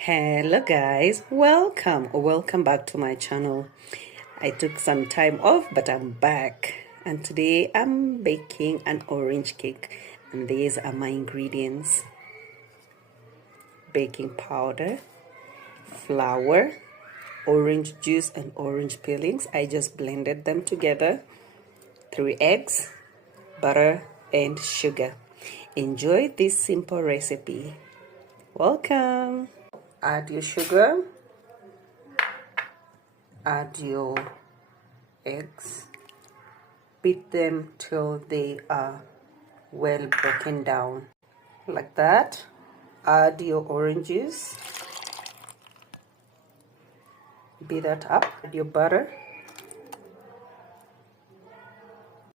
Hello guys, welcome back to my channel. I took some time off, but I'm back, and today I'm baking an orange cake, and these are my ingredients: baking powder, flour, orange juice and orange peelings. I just blended them together, 3 eggs, butter and sugar. Enjoy this simple recipe. Welcome. Add your sugar, add your eggs, beat them till they are well broken down like that. Add your oranges, beat that up. Add your butter,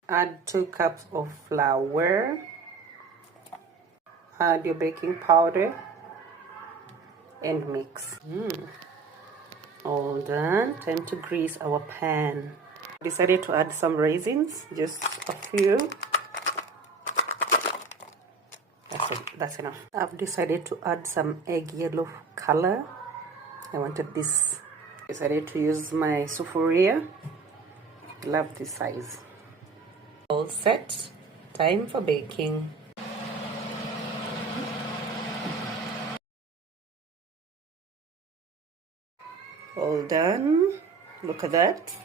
add 2 cups of flour, add your baking powder and mix. All done. Time to grease our pan. Decided to add some raisins, just a few. That's enough. I've decided to add some egg yellow color. I wanted this. Decided to use my sufuria. Love this size. All set. Time for baking. All done. Look at that.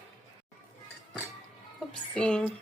Oopsie.